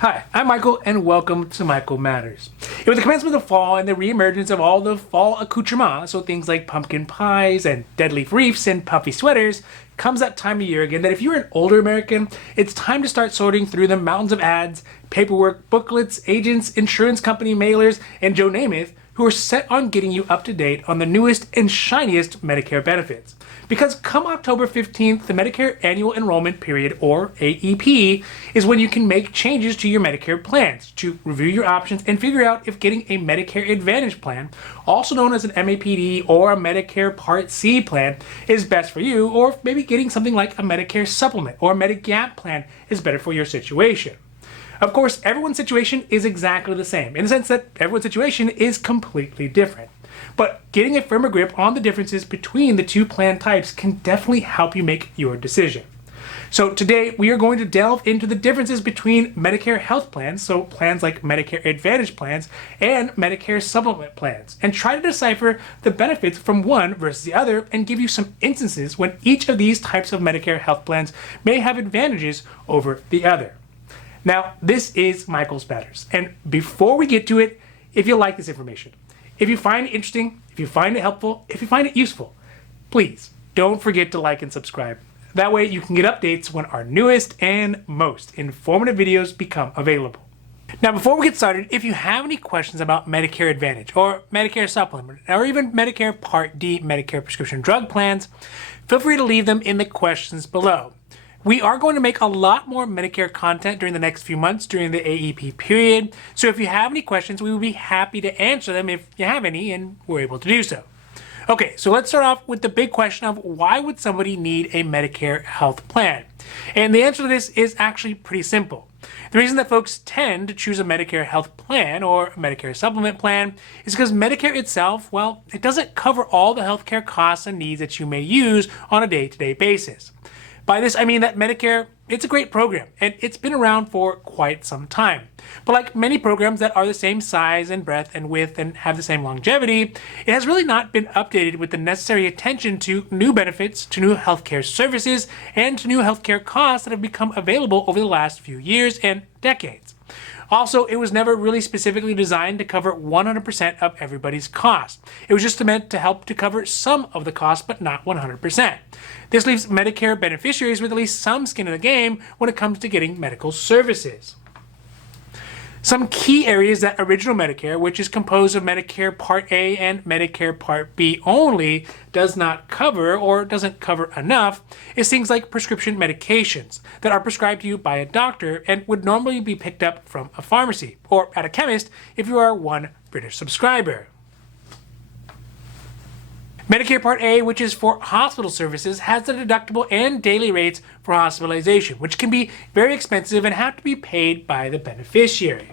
Hi, I'm Michael, and welcome to Michael Matters. With the commencement of fall and the reemergence of all the fall accoutrements, so things like pumpkin pies and dead leaf wreaths and puffy sweaters, comes that time of year again that if you're an older American, it's time to start sorting through the mountains of ads, paperwork, booklets, agents, insurance company mailers, and Joe Namath, who are set on getting you up to date on the newest and shiniest Medicare benefits. Because come October 15th, the Medicare Annual Enrollment Period, or AEP, is when you can make changes to your Medicare plans to review your options and figure out if getting a Medicare Advantage plan, also known as an MAPD or a Medicare Part C plan, is best for you, or maybe getting something like a Medicare Supplement or a MediGap plan is better for your situation. Of course, everyone's situation is exactly the same, in the sense that everyone's situation is completely different. But getting a firmer grip on the differences between the two plan types can definitely help you make your decision. So today we are going to delve into the differences between Medicare health plans, so plans like Medicare Advantage plans, and Medicare Supplement plans, and try to decipher the benefits from one versus the other and give you some instances when each of these types of Medicare health plans may have advantages over the other. Now, this is Michael's Matters, and before we get to it, if you like this information, if you find it interesting, if you find it helpful, if you find it useful, please don't forget to like and subscribe. That way you can get updates when our newest and most informative videos become available. Now, before we get started, if you have any questions about Medicare Advantage or Medicare Supplement or even Medicare Part D Medicare prescription drug plans, feel free to leave them in the questions below. We are going to make a lot more Medicare content during the next few months during the AEP period, so if you have any questions, we will be happy to answer them if you have any, and we're able to do so. Okay, so let's start off with the big question of why would somebody need a Medicare health plan? And the answer to this is actually pretty simple. The reason that folks tend to choose a Medicare health plan or a Medicare supplement plan is because Medicare itself, well, it doesn't cover all the healthcare costs and needs that you may use on a day-to-day basis. By this, I mean that Medicare, it's a great program, and it's been around for quite some time. But like many programs that are the same size and breadth and width and have the same longevity, it has really not been updated with the necessary attention to new benefits, to new healthcare services, and to new healthcare costs that have become available over the last few years and decades. Also, it was never really specifically designed to cover 100% of everybody's cost. It was just meant to help to cover some of the cost, but not 100%. This leaves Medicare beneficiaries with at least some skin in the game when it comes to getting medical services. Some key areas that original Medicare, which is composed of Medicare Part A and Medicare Part B only, does not cover or doesn't cover enough is things like prescription medications that are prescribed to you by a doctor and would normally be picked up from a pharmacy or at a chemist if you are one British subscriber. Medicare Part A, which is for hospital services, has the deductible and daily rates for hospitalization, which can be very expensive and have to be paid by the beneficiary.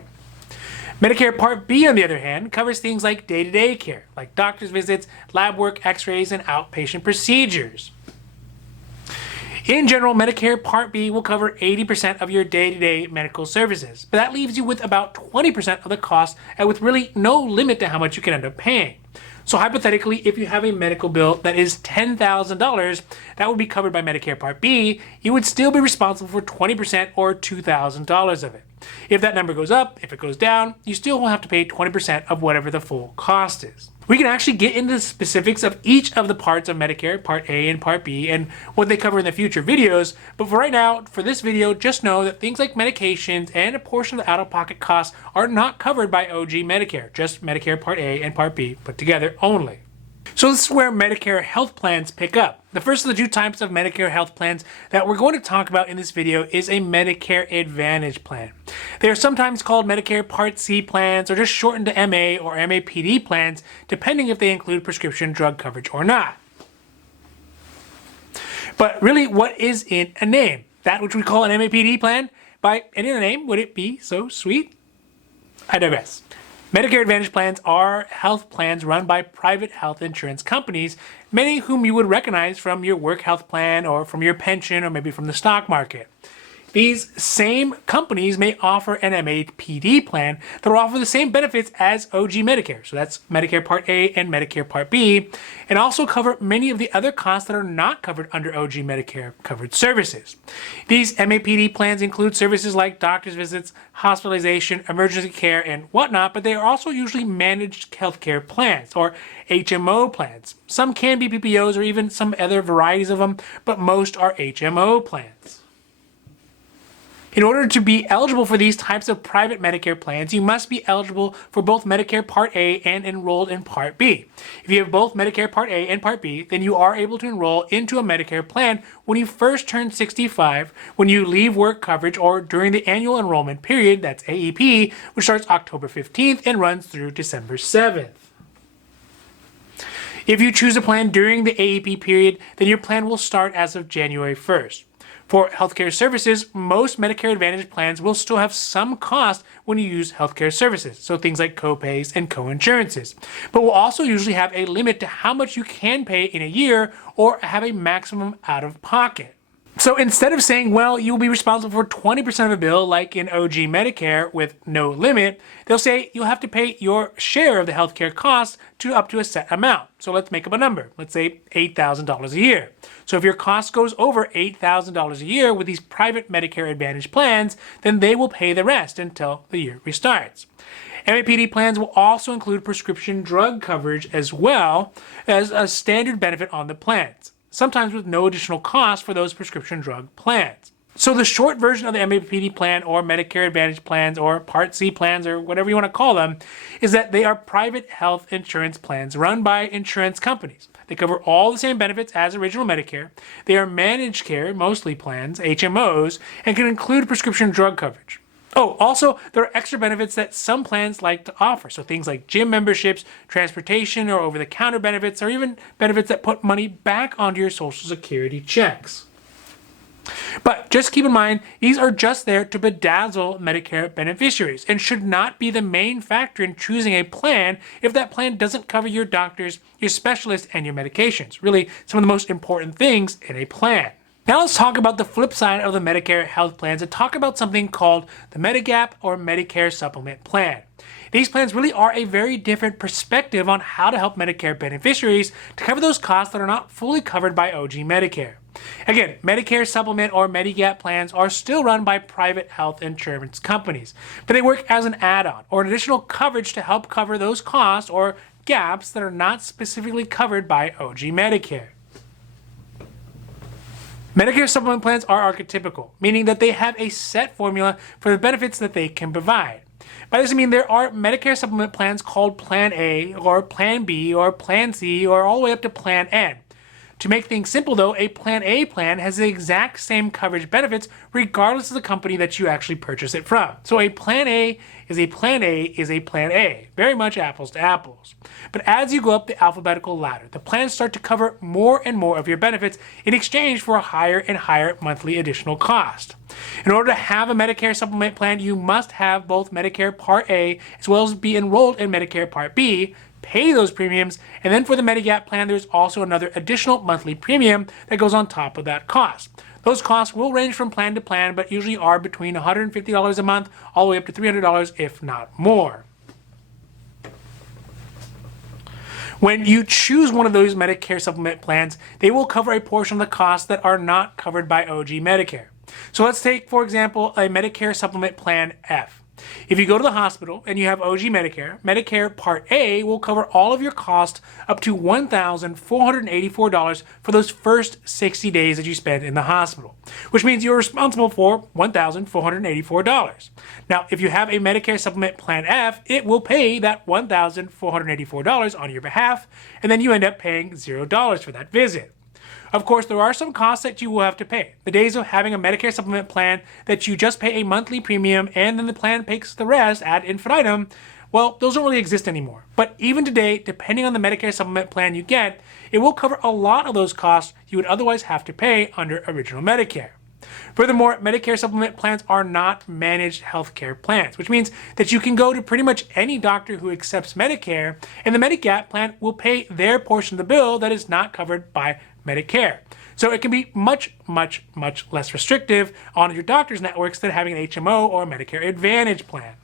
Medicare Part B, on the other hand, covers things like day-to-day care, like doctor's visits, lab work, x-rays, and outpatient procedures. In general, Medicare Part B will cover 80% of your day-to-day medical services, but that leaves you with about 20% of the cost and with really no limit to how much you can end up paying. So hypothetically, if you have a medical bill that is $10,000 that would be covered by Medicare Part B, you would still be responsible for 20% or $2,000 of it. If that number goes up, if it goes down, you still will have to pay 20% of whatever the full cost is. We can actually get into the specifics of each of the parts of Medicare, Part A and Part B, and what they cover in the future videos, but for right now, for this video, just know that things like medications and a portion of the out-of-pocket costs are not covered by OG Medicare, just Medicare Part A and Part B put together only. So this is where Medicare health plans pick up. The first of the two types of Medicare health plans that we're going to talk about in this video is a Medicare Advantage plan. They are sometimes called Medicare Part C plans or just shortened to MA or MAPD plans, depending if they include prescription drug coverage or not. But really, what is in a name? That which we call an MAPD plan? By any other name, would it be so sweet? I digress. Medicare Advantage plans are health plans run by private health insurance companies, many whom you would recognize from your work health plan or from your pension or maybe from the stock market. These same companies may offer an MAPD plan that will offer the same benefits as OG Medicare. So that's Medicare Part A and Medicare Part B, and also cover many of the other costs that are not covered under OG Medicare covered services. These MAPD plans include services like doctor's visits, hospitalization, emergency care, and whatnot, but they are also usually managed healthcare plans or HMO plans. Some can be PPOs or even some other varieties of them, but most are HMO plans. In order to be eligible for these types of private Medicare plans, you must be eligible for both Medicare Part A and enrolled in Part B. If you have both Medicare Part A and Part B, then you are able to enroll into a Medicare plan when you first turn 65, when you leave work coverage, or during the annual enrollment period, that's AEP, which starts October 15th and runs through December 7th. If you choose a plan during the AEP period, then your plan will start as of January 1st. For healthcare services, most Medicare Advantage plans will still have some cost when you use healthcare services, so things like co-pays and co-insurances, but will also usually have a limit to how much you can pay in a year or have a maximum out-of-pocket. So instead of saying, well, you'll be responsible for 20% of a bill like in OG Medicare with no limit, they'll say you'll have to pay your share of the healthcare costs to up to a set amount. So let's make up a number. Let's say $8,000 a year. So if your cost goes over $8,000 a year with these private Medicare Advantage plans, then they will pay the rest until the year restarts. MAPD plans will also include prescription drug coverage as well as a standard benefit on the plans, sometimes with no additional cost for those prescription drug plans. So the short version of the MAPD plan or Medicare Advantage plans or Part C plans or whatever you want to call them is that they are private health insurance plans run by insurance companies. They cover all the same benefits as original Medicare. They are managed care, mostly plans, HMOs, and can include prescription drug coverage. Oh, also, there are extra benefits that some plans like to offer. So things like gym memberships, transportation or over-the-counter benefits, or even benefits that put money back onto your Social Security checks. But just keep in mind, these are just there to bedazzle Medicare beneficiaries and should not be the main factor in choosing a plan if that plan doesn't cover your doctors, your specialists, and your medications. Really, some of the most important things in a plan. Now let's talk about the flip side of the Medicare health plans and talk about something called the MediGap or Medicare Supplement plan. These plans really are a very different perspective on how to help Medicare beneficiaries to cover those costs that are not fully covered by OG Medicare. Again, Medicare Supplement or MediGap plans are still run by private health insurance companies, but they work as an add-on or an additional coverage to help cover those costs or gaps that are not specifically covered by OG Medicare. Medicare supplement plans are archetypical, meaning that they have a set formula for the benefits that they can provide. By this I mean there are Medicare supplement plans called Plan A or Plan B or Plan C or all the way up to Plan N. To make things simple though, a Plan A plan has the exact same coverage benefits regardless of the company that you actually purchase it from. So a Plan A is a Plan A is a Plan A, very much apples to apples. But as you go up the alphabetical ladder, the plans start to cover more and more of your benefits in exchange for a higher and higher monthly additional cost. In order to have a Medicare supplement plan, you must have both Medicare Part A as well as be enrolled in Medicare Part B, pay those premiums, and then for the MediGap plan, there's also another additional monthly premium that goes on top of that cost. Those costs will range from plan to plan, but usually are between $150 a month all the way up to $300, if not more. When you choose one of those Medicare supplement plans, they will cover a portion of the costs that are not covered by OG Medicare. So let's take, for example, a Medicare Supplement Plan F. If you go to the hospital and you have OG Medicare, Medicare Part A will cover all of your costs up to $1,484 for those first 60 days that you spend in the hospital, which means you're responsible for $1,484. Now, if you have a Medicare Supplement Plan F, it will pay that $1,484 on your behalf, and then you end up paying $0 for that visit. Of course, there are some costs that you will have to pay. The days of having a Medicare supplement plan that you just pay a monthly premium and then the plan pays the rest ad infinitum, well, those don't really exist anymore. But even today, depending on the Medicare supplement plan you get, it will cover a lot of those costs you would otherwise have to pay under original Medicare. Furthermore, Medicare supplement plans are not managed healthcare plans, which means that you can go to pretty much any doctor who accepts Medicare, and the MediGap plan will pay their portion of the bill that is not covered by Medicare. So it can be much, much, much less restrictive on your doctor's networks than having an HMO or a Medicare Advantage plan.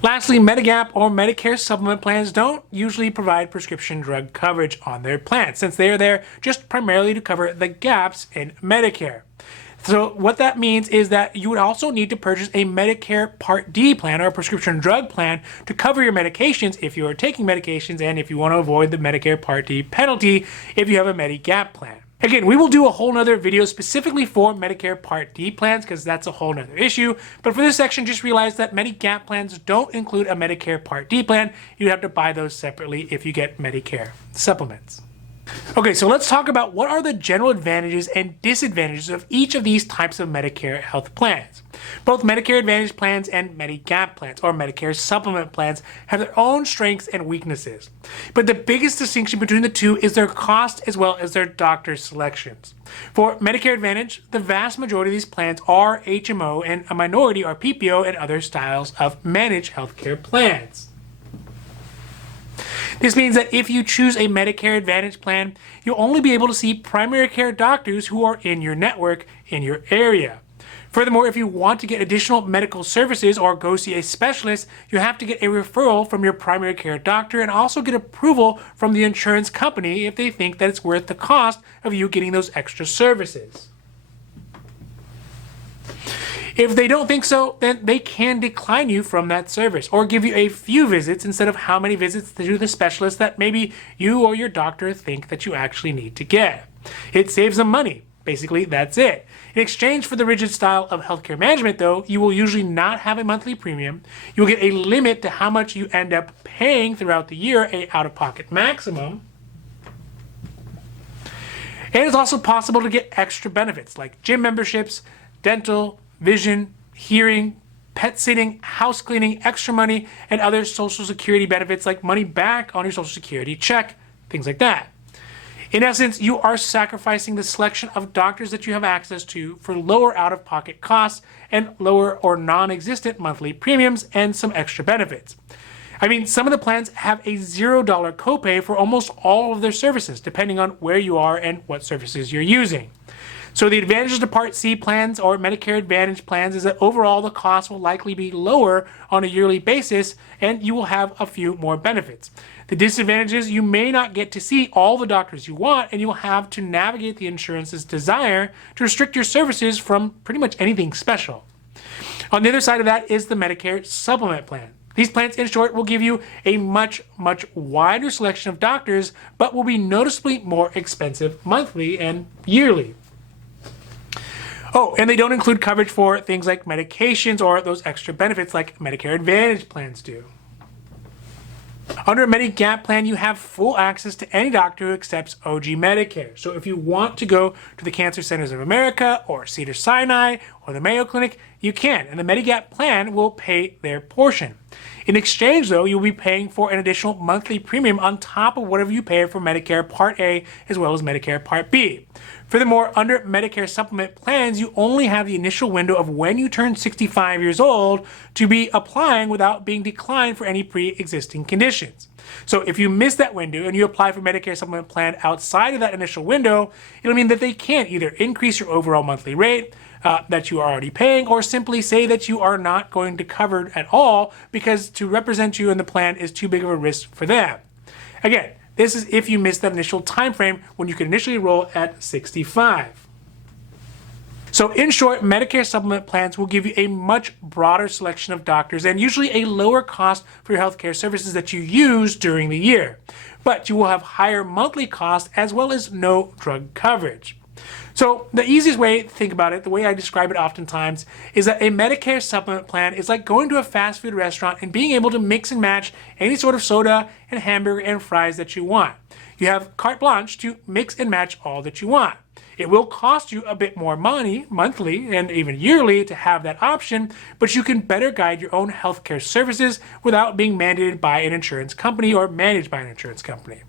Lastly, MediGap or Medicare Supplement plans don't usually provide prescription drug coverage on their plans, since they are there just primarily to cover the gaps in Medicare. So what that means is that you would also need to purchase a Medicare Part D plan or a prescription drug plan to cover your medications if you are taking medications and if you want to avoid the Medicare Part D penalty if you have a MediGap plan. Again, we will do a whole nother video specifically for Medicare Part D plans because that's a whole nother issue. But for this section, just realize that MediGap plans don't include a Medicare Part D plan. You have to buy those separately if you get Medicare supplements. Okay, so let's talk about what are the general advantages and disadvantages of each of these types of Medicare health plans. Both Medicare Advantage plans and MediGap plans or Medicare Supplement plans have their own strengths and weaknesses. But the biggest distinction between the two is their cost as well as their doctor selections. For Medicare Advantage, the vast majority of these plans are HMO and a minority are PPO and other styles of managed healthcare plans. This means that if you choose a Medicare Advantage plan, you'll only be able to see primary care doctors who are in your network in your area. Furthermore, if you want to get additional medical services or go see a specialist, you have to get a referral from your primary care doctor and also get approval from the insurance company if they think that it's worth the cost of you getting those extra services. If they don't think so, then they can decline you from that service or give you a few visits instead of how many visits to the specialist that maybe you or your doctor think that you actually need to get. It saves them money. Basically, that's it. In exchange for the rigid style of healthcare management, though, you will usually not have a monthly premium. You will get a limit to how much you end up paying throughout the year, a out-of-pocket maximum. And it's also possible to get extra benefits like gym memberships, dental, vision, hearing, pet sitting, house cleaning, extra money, and other Social Security benefits like money back on your Social Security check, things like that. In essence, you are sacrificing the selection of doctors that you have access to for lower out-of-pocket costs and lower or non-existent monthly premiums and some extra benefits. I mean, some of the plans have a $0 copay for almost all of their services, depending on where you are and what services you're using. So the advantages to Part C plans or Medicare Advantage plans is that overall the cost will likely be lower on a yearly basis and you will have a few more benefits. The disadvantages, you may not get to see all the doctors you want and you will have to navigate the insurance's desire to restrict your services from pretty much anything special. On the other side of that is the Medicare Supplement plan. These plans, in short, will give you a much, much wider selection of doctors, but will be noticeably more expensive monthly and yearly. Oh, and they don't include coverage for things like medications or those extra benefits like Medicare Advantage plans do. Under a MediGap plan, you have full access to any doctor who accepts OG Medicare. So if you want to go to the Cancer Centers of America or Cedars-Sinai or the Mayo Clinic, you can, and the MediGap plan will pay their portion. In exchange, though, you'll be paying for an additional monthly premium on top of whatever you pay for Medicare Part A as well as Medicare Part B. Furthermore, under Medicare Supplement plans, you only have the initial window of when you turn 65 years old to be applying without being declined for any pre-existing conditions. So if you miss that window and you apply for Medicare Supplement plan outside of that initial window, it'll mean that they can't either increase your overall monthly rate that you are already paying or simply say that you are not going to cover at all because to represent you in the plan is too big of a risk for them. Again, this is if you miss that initial time frame when you can initially enroll at 65. So in short, Medicare Supplement plans will give you a much broader selection of doctors and usually a lower cost for your healthcare services that you use during the year. But you will have higher monthly costs as well as no drug coverage. So the easiest way to think about it, the way I describe it oftentimes, is that a Medicare Supplement plan is like going to a fast food restaurant and being able to mix and match any sort of soda and hamburger and fries that you want. You have carte blanche to mix and match all that you want. It will cost you a bit more money monthly and even yearly to have that option, but you can better guide your own healthcare services without being mandated by an insurance company or managed by an insurance company.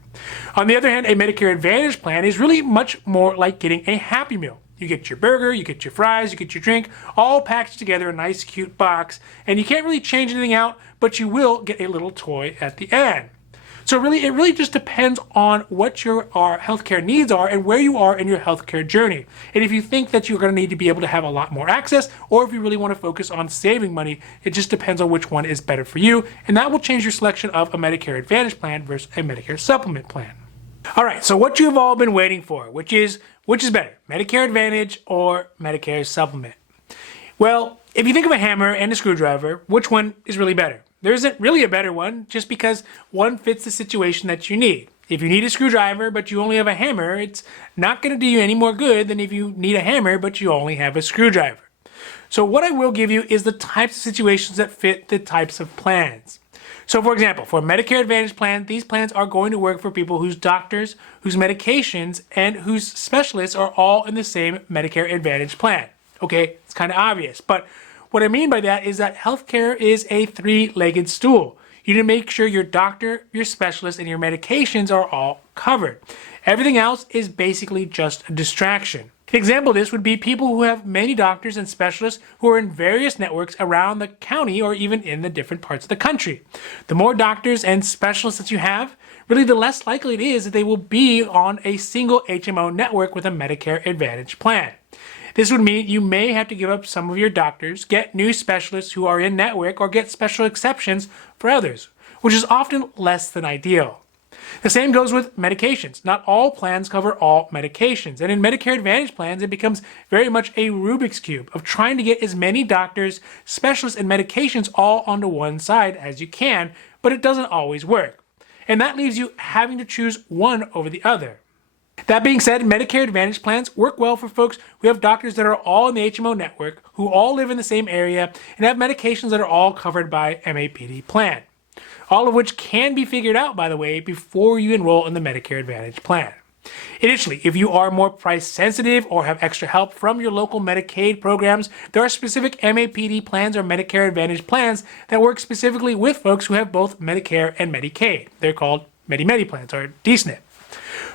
On the other hand, a Medicare Advantage plan is really much more like getting a Happy Meal. You get your burger, you get your fries, you get your drink, all packaged together in a nice cute box, and you can't really change anything out, but you will get a little toy at the end. So it really just depends on what your healthcare needs are and where you are in your healthcare journey. And if you think that you're going to need to be able to have a lot more access, or if you really want to focus on saving money, it just depends on which one is better for you. And that will change your selection of a Medicare Advantage plan versus a Medicare Supplement plan. All right, so what you've all been waiting for, which is better, Medicare Advantage or Medicare Supplement? Well, if you think of a hammer and a screwdriver, which one is really better? There isn't really a better one, just because one fits the situation that you need. If you need a screwdriver but you only have a hammer, it's not going to do you any more good than if you need a hammer but you only have a screwdriver. So what I will give you is the types of situations that fit the types of plans. So for example, for a Medicare Advantage plan, these plans are going to work for people whose doctors, whose medications, and whose specialists are all in the same Medicare Advantage plan. Okay, it's kind of obvious, but what I mean by that is that healthcare is a three-legged stool. You need to make sure your doctor, your specialist, and your medications are all covered. Everything else is basically just a distraction. An example of this would be people who have many doctors and specialists who are in various networks around the county or even in the different parts of the country. The more doctors and specialists that you have, really the less likely it is that they will be on a single HMO network with a Medicare Advantage plan. This would mean you may have to give up some of your doctors, get new specialists who are in network, or get special exceptions for others, which is often less than ideal. The same goes with medications. Not all plans cover all medications, and in Medicare Advantage plans, it becomes very much a Rubik's Cube of trying to get as many doctors, specialists, and medications all onto one side as you can, but it doesn't always work. And that leaves you having to choose one over the other. That being said, Medicare Advantage plans work well for folks who have doctors that are all in the HMO network, who all live in the same area, and have medications that are all covered by MAPD plan. All of which can be figured out, by the way, before you enroll in the Medicare Advantage plan. Additionally, if you are more price sensitive or have extra help from your local Medicaid programs, there are specific MAPD plans or Medicare Advantage plans that work specifically with folks who have both Medicare and Medicaid. They're called Medi-Medi plans or D-SNP.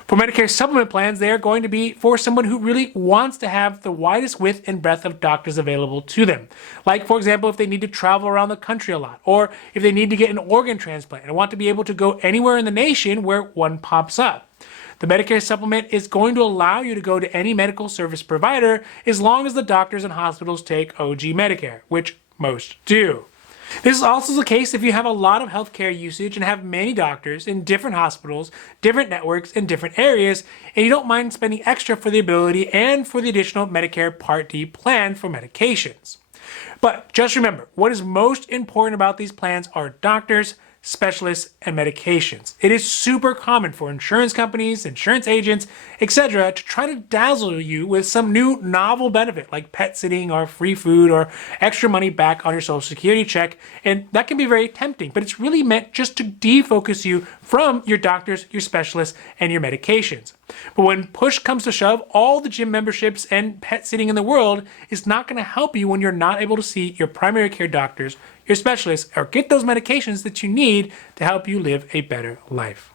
For Medicare Supplement plans, they are going to be for someone who really wants to have the widest width and breadth of doctors available to them. Like, for example, if they need to travel around the country a lot, or if they need to get an organ transplant and want to be able to go anywhere in the nation where one pops up. The Medicare Supplement is going to allow you to go to any medical service provider as long as the doctors and hospitals take OG Medicare, which most do. This is also the case if you have a lot of healthcare usage and have many doctors in different hospitals, different networks, in different areas, and you don't mind spending extra for the ability and for the additional Medicare Part D plan for medications. But just remember, what is most important about these plans are doctors, specialists, and medications. It is super common for insurance companies, insurance agents, etc. to try to dazzle you with some new novel benefit like pet sitting or free food or extra money back on your Social Security check, and that can be very tempting, but it's really meant just to defocus you from your doctors, your specialists, and your medications. But when push comes to shove, all the gym memberships and pet sitting in the world is not going to help you when you're not able to see your primary care doctors, your specialists, or get those medications that you need to help you live a better life.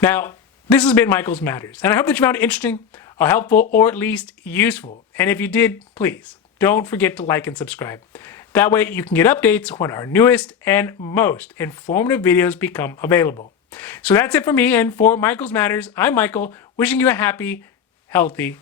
Now, this has been Michael's Matters, and I hope that you found it interesting, or helpful, or at least useful. And if you did, please don't forget to like and subscribe. That way you can get updates when our newest and most informative videos become available. So that's it for me, and for Michael's Matters, I'm Michael, wishing you a happy, healthy